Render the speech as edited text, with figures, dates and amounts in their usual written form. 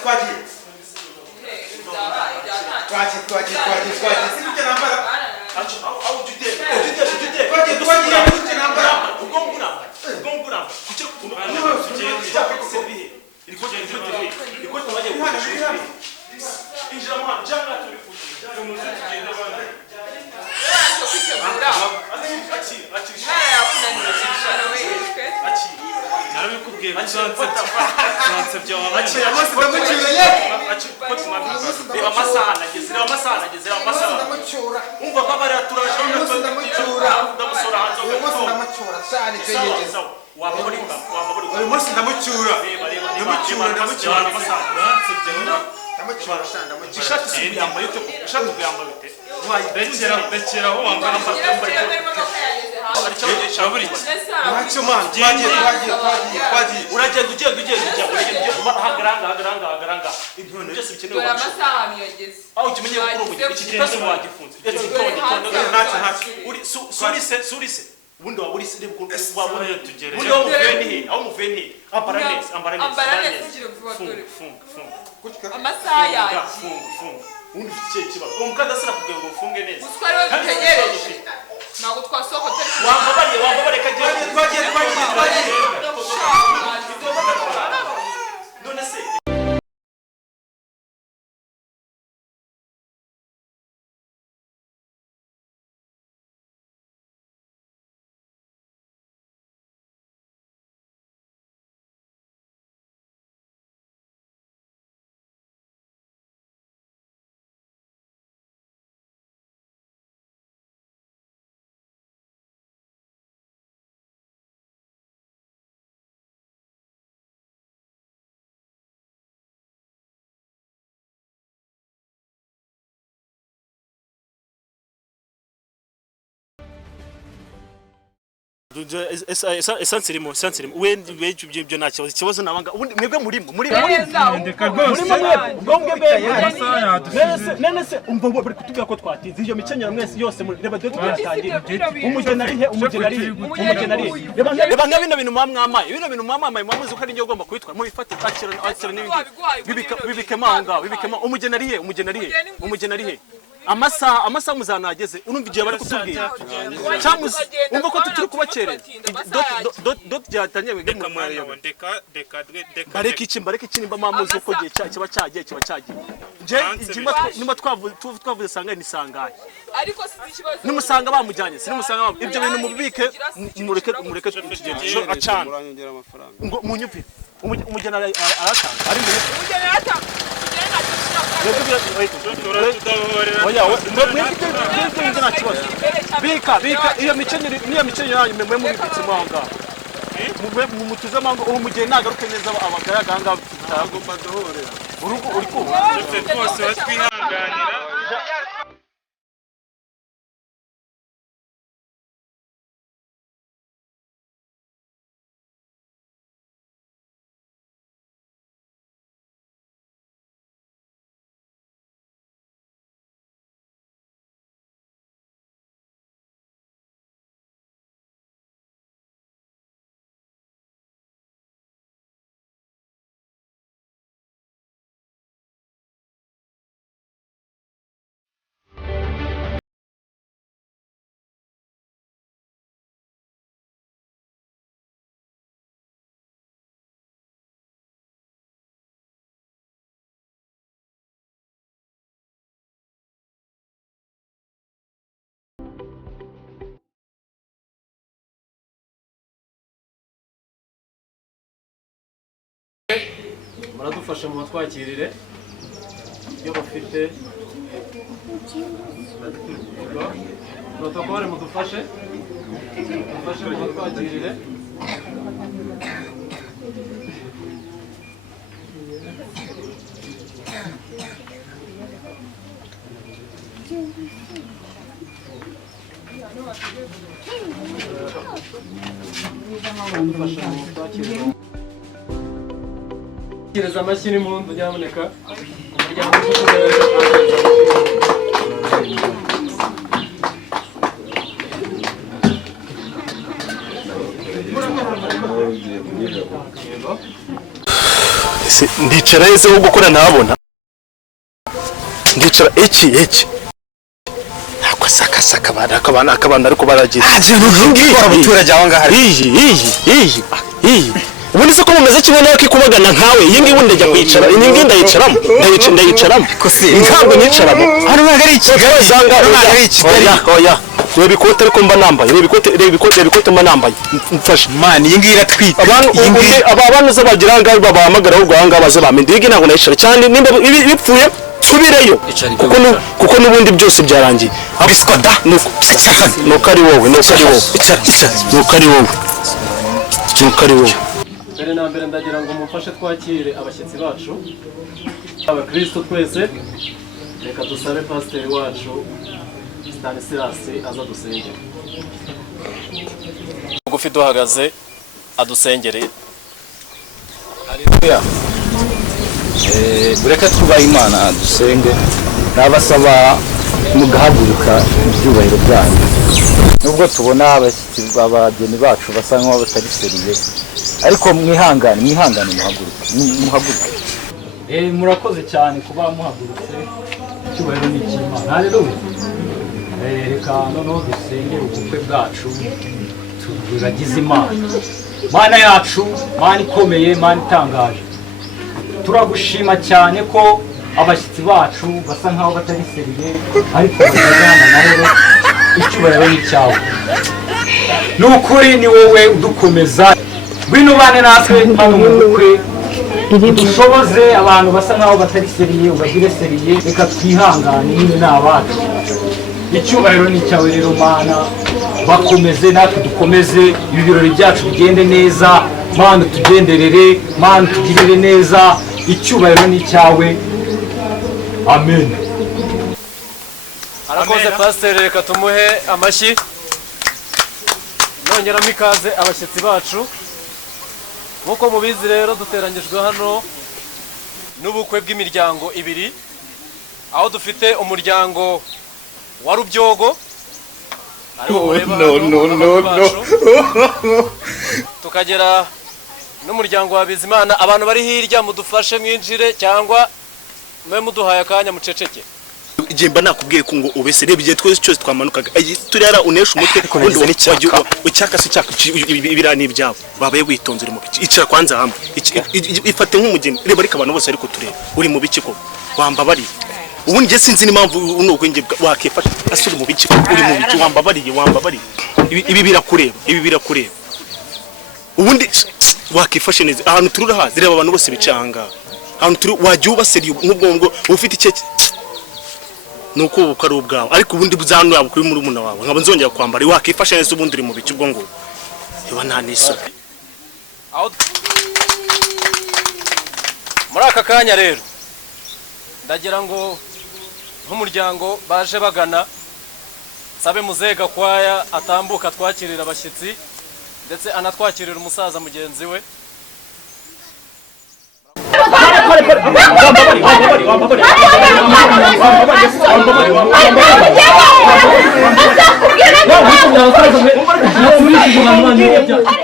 twagiye sinujya nambara aho ujye twagiye nambara ubundi waburi sire wabona tugere ubundi aho muveni ambaranese amasaha yaje ubundi ufite kiba umukada sira kugira ngo ufunge neza uswari we dutegereje nago twasohoka wambabare kagiye twagiye none se essence irimo wendi byo nta kibazo nabanga ubundi mwebwe murimo ndeka rwose ubwo nene se umva bari kutubwira ko twatinze iyo mikenyero mwese yose reba dore twatangira umugenarihe reba nka bino bintu mwamaye mwamuzi ko ari nyo ugomba kubitwara mubifate akira n'ibindi bibikema aho ngaho bibikema umugenarihe amasa muzanageze urumva igihe bari kutubwira cyamuze umva ko tuturi kubacerera dot byatanye wege mu mwariyo bareke iki nimba mamuzi uko gihe kiba cyagiye je nimba twavuze sanga ni sangaye ariko sikibazo nimusanga bamujyanye sinimusanga ibyo bintu mubike mureke tugende acana ngo munyumvire umugena aratanga ari umugena aratanga bika iyo micenyero yanyu mwe mubibitse mwanga mumutuze amango uwo mugihe nagaruke neza abagaraga bitagomba duhorera urugo uri kuba rwose batwihanganira muradufasha mu batwakirire iyo bafite protokole mudufashe mu batwakirire Kireza amashyi n'impundu nyamuneka umuryango ndicara heze ho gukora ntabona ndicara iki akasaka akabana ariko baragira gukora abaturage aho ngaho iyi ubundi se ko mumeze kimwe nawe kikubagana nkawe iyi ngiyi ndajya kwicara iyi ngiyi ndayicaramo ntabwo nicaramo hano ntabwo ari Kigali oya reba ikote ariko mba nambaye reba ikote mba nambaye mfashe man iyi ngiyi iratwika abantu se bagira ngaho babahamagara ahubwo aha ngaha baze bamende iyi ntabwo nayicara cyane nimba bipfuye subireyo kuko n'ubundi byose byarangiye biskoda nuko ari wowe mbere na mbere ndagira ngo mufashe twakire abashyitsi bacu abakristo twese reka dusabe pasiteri wacu Stanislas aza dusengere bugufi duhagaze adusengere. Haleluya. Bureka twubaha Imana dusenge nabasaba mugahaguruka ibyubahiro byanyu nubwo tubona abashyitsi babageni bacu basa nkaho batariseriye ariko mwihangane muhaguruke murakoze cyane kuba muhagurutse icyubahiro ni icy'Imana. Haleluya. Reka noneho dusenge ubukwe bwacu turagize Mana yacu, Mana ikomeye, Mana itangaje, turagushima cyane ko abashyitsi bacu basa nkaho batariseriye ariko bagana nabo icyubahiro ni cyawe. Nukuri ni wowe udukomeza bino bane natwe hano mu bukwe dushoboze abantu basa nkaho batariseriye ubagire seriye reka twihangane nyine n'abacu. Icyubahiro ni cyawe rero Mana, bakomeze natwe dukomeze ibi birori byacu bigende neza Mana, tugenderere Mana, tugirire neza. Icyubahiro ni cyawe. Amen. Arakoze pasiteri, reka tumuhe amashyi. Nongeramo ikaze abashyitsi bacu. Nk'uko mubizi rero duteranyijwe hano n'ubukwe bw'imiryango ibiri, aho dufite umuryango wa Rubyogo tukagera n'umuryango wa Bizimana. Abantu bari hirya mudufashe mwinjire cyangwa mwe muduhaye akanya muceceke. Igimba nakubwiye ko ngo ubese reba igihe twese cyose twamanukaga turara unesha umutwe undi ucyaka se cyaka ibirani byabo babaye witonze uri mu biki icara kwanza hamwe ifate nk'umugeni reba ariko abantu bose ariko tureba uri mu biki ko wambabari ubundi nge sinzi n'impamvu unuko nge wakefasha asuri mu biki uri mu biki wambabari ibi birakureba ubundi wakifashe neza ahantu turura hazi reba abantu bose bicanga ahantu turi wajya ubaseriye nk'ubwo ufite icyo nuko ubu ari ubwawe ariko ubundi buzanu yabo kuri muri umuna wawe nkaba nzongera kwambara wakifasha neza ubundi uri mu biki ubwo ngo iba nta niso. Muri aka kanya rero ndagira ngo nk'umuryango baje bagana sabe Muzehe Gakwaya atambuka twakirira abashyitsi ndetse anatwakirira umusaza mugenzi we.